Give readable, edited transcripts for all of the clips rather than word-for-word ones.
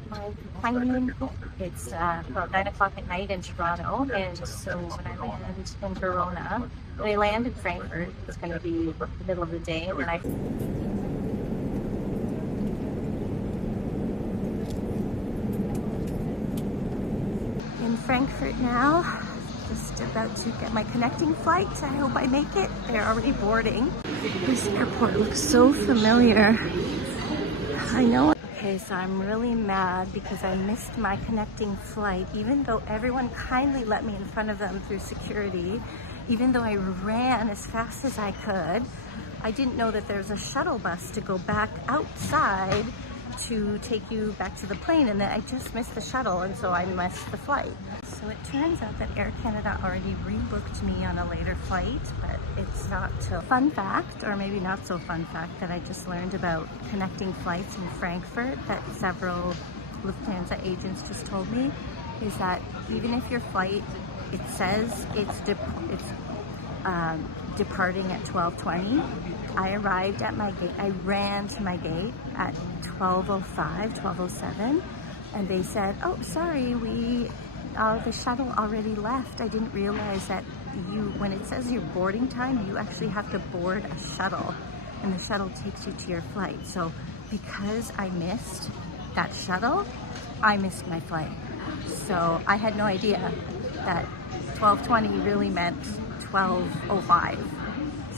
did my plane. It's about 9 o'clock at night in Toronto, and so when I land in Verona, when I land in Frankfurt, it's going to be the middle of the day, and then I... In Frankfurt now, just about to get my connecting flight. I hope I make it. They're already boarding. This airport looks so familiar. I know. Okay, so I'm really mad because I missed my connecting flight, even though everyone kindly let me in front of them through security, even though I ran as fast as I could. I didn't know that there's a shuttle bus to go back outside to take you back to the plane, and then I just missed the shuttle, and so I missed the flight. So it turns out that Air Canada already rebooked me on a later flight, but it's not till... Fun fact, or maybe not so fun fact, that I just learned about connecting flights in Frankfurt that several Lufthansa agents just told me, is that even if your flight, it says it's departing at 12:20, I arrived at my gate, I ran to my gate at 12:05, 12:07, and they said, oh, sorry, the shuttle already left. I didn't realize that when it says your boarding time, you actually have to board a shuttle, and the shuttle takes you to your flight. So because I missed that shuttle, I missed my flight. So I had no idea that 12:20 really meant 12:05.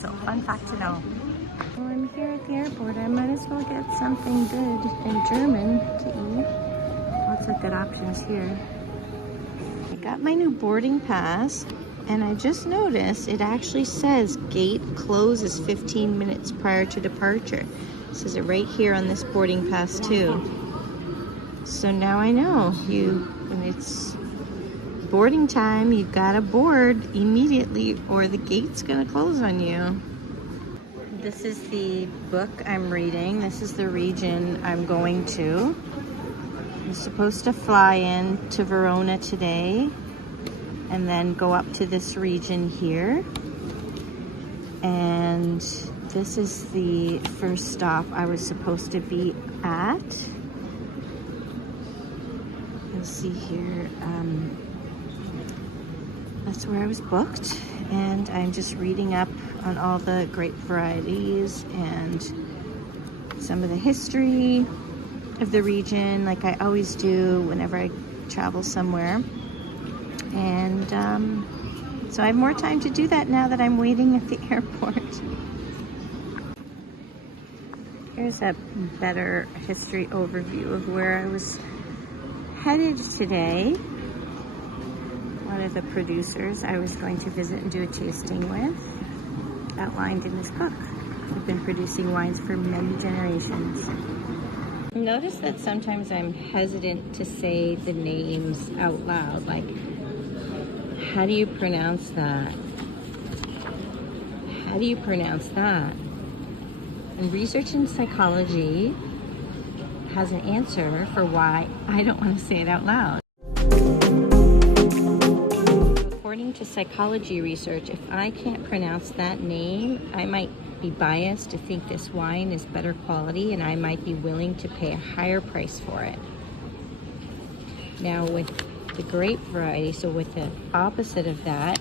So fun fact to know. Well, I'm here at the airport. I might as well get something good in German to eat. Lots of good options here. I got my new boarding pass, and I just noticed it actually says gate closes 15 minutes prior to departure. It says it right here on this boarding pass too. So now I know when it's boarding time, you gotta board immediately or the gate's gonna close on you. This is the book I'm reading. This is the region I'm going to. I'm supposed to fly in to Verona today and then go up to this region here. And this is the first stop I was supposed to be at. You'll see here, that's where I was booked, and I'm just reading up on all the grape varieties and some of the history of the region, like I always do whenever I travel somewhere. And so I have more time to do that now that I'm waiting at the airport. Here's a better history overview of where I was headed today. One of the producers I was going to visit and do a tasting with, outlined in this book. I've been producing wines for many generations. Notice that sometimes I'm hesitant to say the names out loud, like, how do you pronounce that? How do you pronounce that? And research in psychology has an answer for why I don't want to say it out loud. According to psychology research, if I can't pronounce that name, I might be biased to think this wine is better quality, and I might be willing to pay a higher price for it. Now with the grape variety, so with the opposite of that,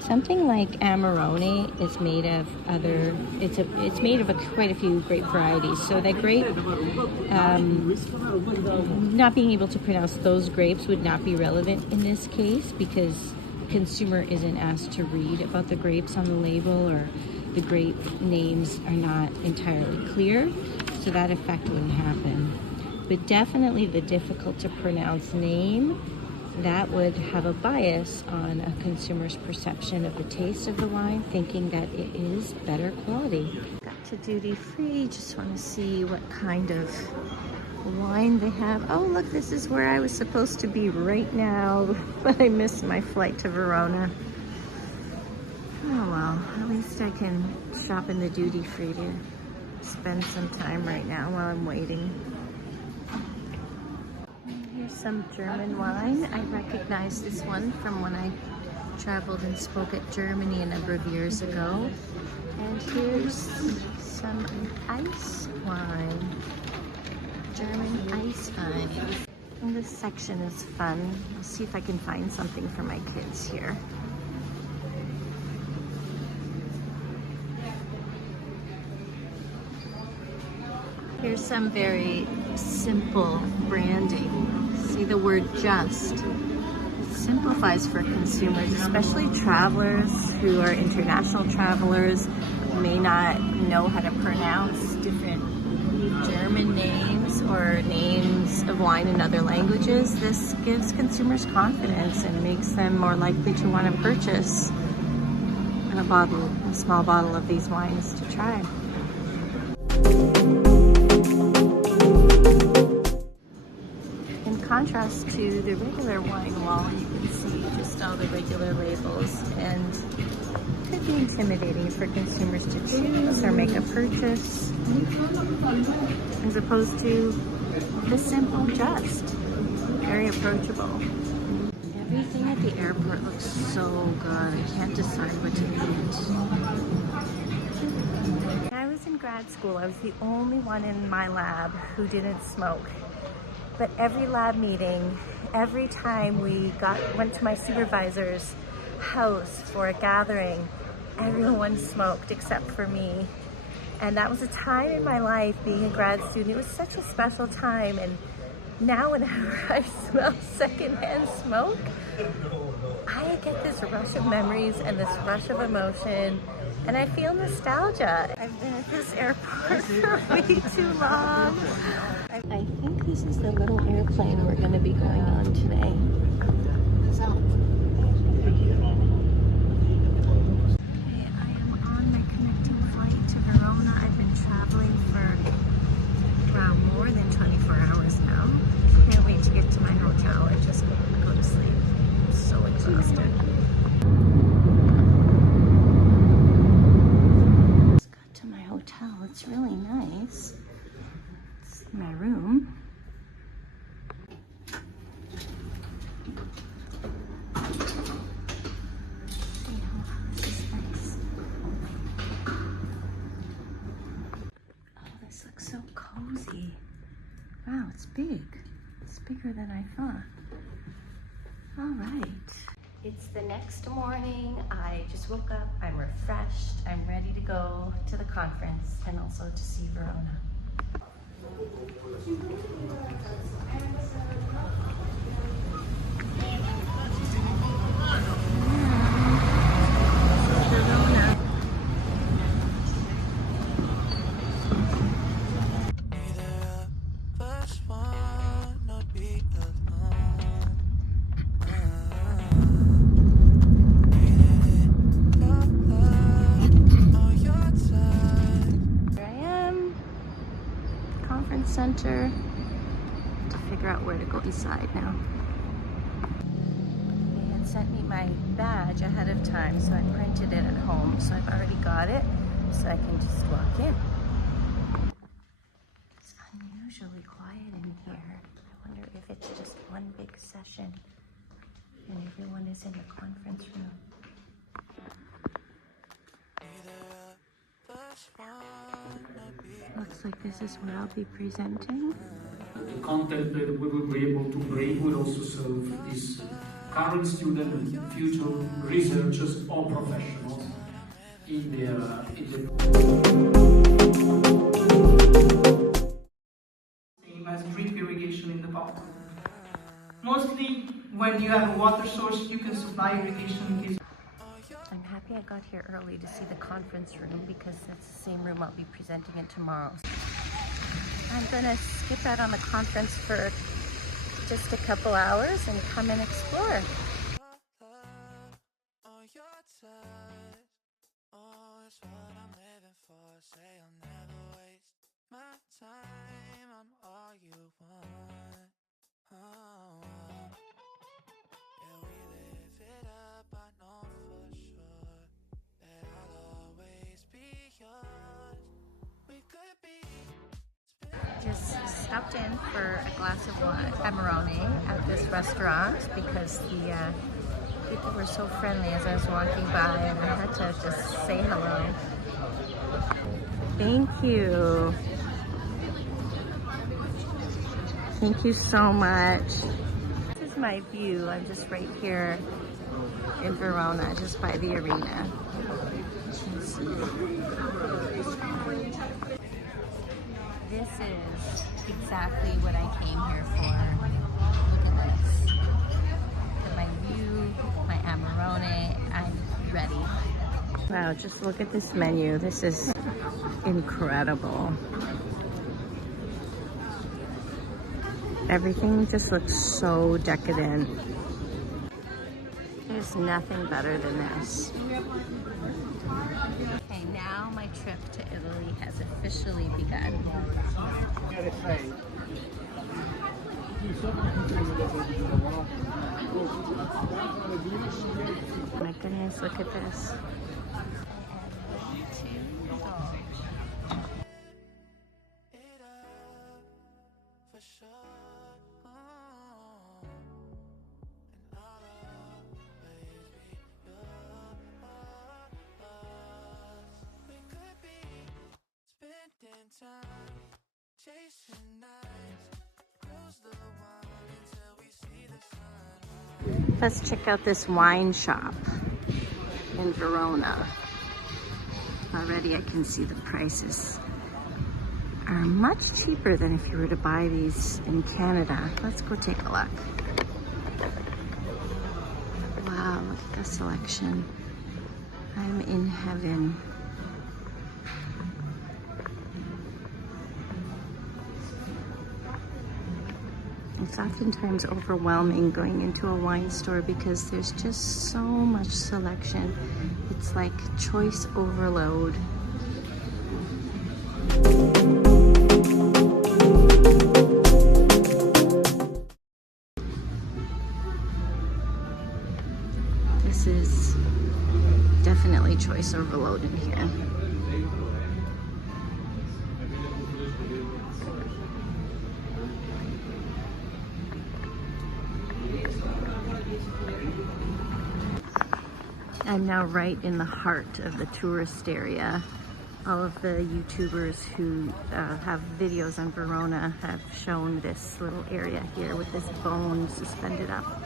something like Amarone is made of it's made of quite a few grape varieties. So that grape, not being able to pronounce those grapes would not be relevant in this case, because the consumer isn't asked to read about the grapes on the label, or the grape names are not entirely clear, so that effect wouldn't happen. But definitely the difficult to pronounce name, that would have a bias on a consumer's perception of the taste of the wine, thinking that it is better quality. Got to duty free, just want to see what kind of wine they have. Oh look, this is where I was supposed to be right now, but I missed my flight to Verona. Oh well, at least I can shop in the duty free to spend some time right now while I'm waiting. Here's some German wine. I recognize this one from when I traveled and spoke at Germany a number of years ago. And here's some ice wine. German ice wine. And this section is fun. I'll see if I can find something for my kids here. Here's some very simple branding. See the word just. It simplifies for consumers, especially travelers who are international travelers, may not know how to pronounce different German names or names of wine in other languages. This gives consumers confidence and makes them more likely to want to purchase a small bottle of these wines to try. In contrast to the regular wine wall, you can see just all the regular labels, and it could be intimidating for consumers to choose or make a purchase, as opposed to the simple just. Very approachable. Everything at the airport looks so good. I can't decide what to eat. When I was in grad school, I was the only one in my lab who didn't smoke. But every lab meeting, every time we went to my supervisor's house for a gathering, everyone smoked except for me. And that was a time in my life, being a grad student. It was such a special time. And now whenever I smell secondhand smoke, I get this rush of memories and this rush of emotion, and I feel nostalgia. I've been at this airport for way too long. I think this is the little airplane we're going to be going on today. So, okay, I am on my connecting flight to Verona. I've been traveling for, wow, more than 24 hours now. Can't wait to get to my hotel and just go to sleep. I'm so exhausted. Just got to my hotel. It's really nice. It's my room. This is nice. Oh, this looks so cozy. Wow, it's big. It's bigger than I thought. All right. It's the next morning. I just woke up. I'm refreshed. I'm ready to go to the conference and also to see Verona. Verona. Center to figure out where to go inside now. They had sent me my badge ahead of time, so I printed it at home, so I've already got it, so I can just walk in. It's unusually quiet in here. I wonder if it's just one big session and everyone is in the conference room. Looks like this is where I'll be presenting. The content that we will be able to bring will also serve these current students and future researchers or professionals in their Same as drip irrigation in the bottom. Mostly when you have a water source, you can supply irrigation in case. I'm happy I got here early to see the conference room because it's the same room I'll be presenting in tomorrow. I'm gonna skip out on the conference for just a couple hours and come and explore. Just stopped in for a glass of wine, Amarone, at this restaurant because the people were so friendly as I was walking by, and I had to just say hello. Thank you. Thank you so much. This is my view. I'm just right here in Verona, just by the arena. This is exactly what I came here for. Look at this. Look at my view, my Amarone. I'm ready. Wow, just look at this menu. This is incredible. Everything just looks so decadent. There's nothing better than this. Okay, now my trip to Italy has officially begun. Oh my goodness, look at this. Let's check out this wine shop in Verona. Already I can see the prices are much cheaper than if you were to buy these in Canada. Let's go take a look. Wow, look at the selection. I'm in heaven. It's oftentimes overwhelming going into a wine store because there's just so much selection. It's like choice overload. This is definitely choice overload in here. I'm now right in the heart of the tourist area. All of the YouTubers who have videos on Verona have shown this little area here with this bone suspended up.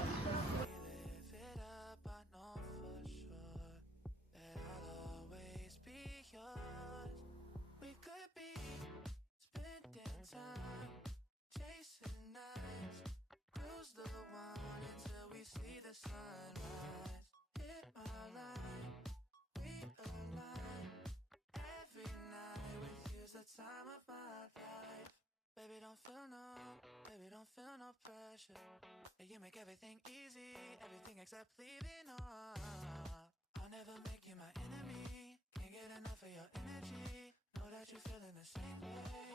Time of my life, baby, don't feel no pressure. You make everything easy, everything except leaving off. I'll never make you my enemy. Can't get enough of your energy. Know that you're feeling the same way.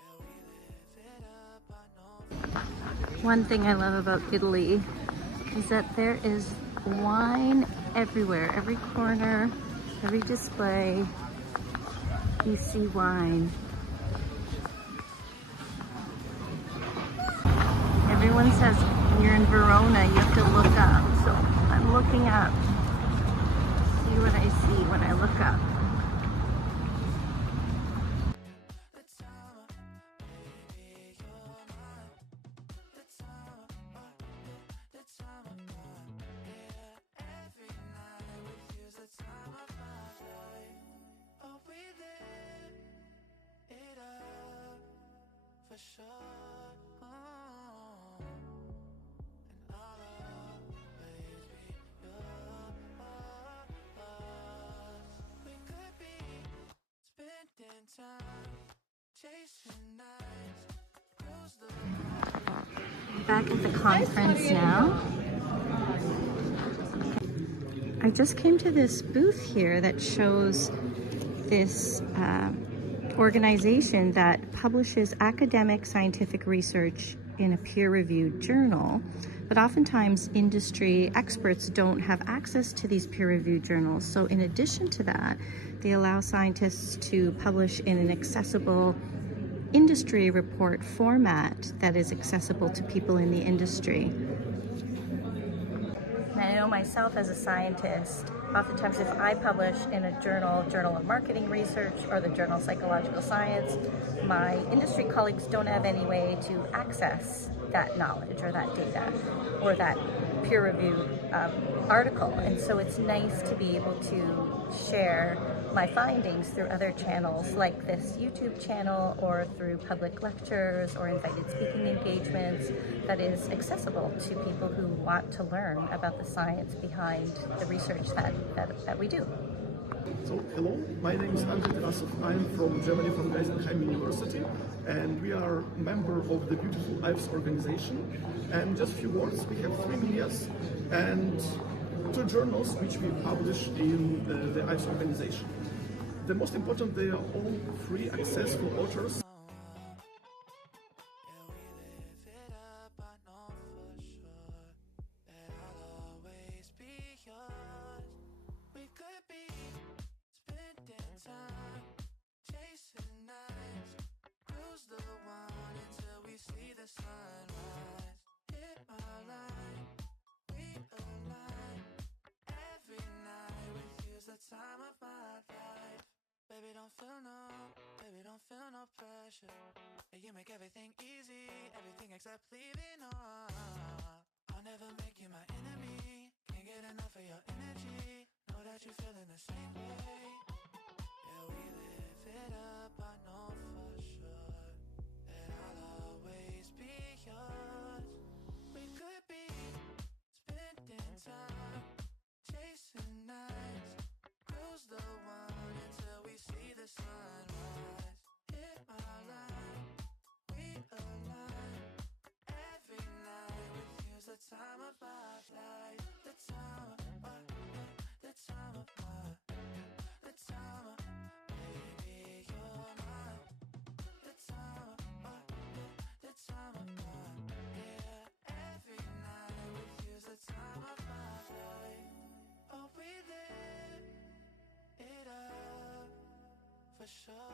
Yeah, we live it up, I know. One thing I love about Italy is that there is wine everywhere, every corner, every display. You see wine. Everyone says when you're in Verona, you have to look up. So I'm looking up. See what I see when I look up. Back at the conference now. I just came to this booth here that shows this organization that publishes academic scientific research in a peer-reviewed journal, but oftentimes industry experts don't have access to these peer-reviewed journals. So in addition to that, they allow scientists to publish in an accessible industry report format that is accessible to people in the industry. I know myself as a scientist, oftentimes if I publish in a Journal of Marketing Research or the Journal Psychological Science, my industry colleagues don't have any way to access that knowledge or that data or that peer-reviewed article. And so it's nice to be able to share my findings through other channels like this YouTube channel or through public lectures or invited speaking engagements that is accessible to people who want to learn about the science behind the research that we do. So, hello, my name is I'm from Germany, from Geisenheim University, and we are a member of the Beautiful Lives organization. And just a few words, we have 3 medias and 2 journals which we publish in the IVES organization. The most important, they are all free access to authors. Time of my life, baby, don't feel no pressure. You make everything easy, everything except leaving on. I'll never make you my enemy, can't get enough of your energy. Know that you're feeling the same way. Yeah, we live it up, I know for sure that I'll always be yours. We could be spending time, chasing nights, cruise the one until we see the sunrise. Hit my line, we align. Every night with you's the time of my life. The time of my, the time of my, the time of, baby, you're mine. The time of my, the time of my, yeah. Every night with you's the time of my life. Oh, we live it up for sure.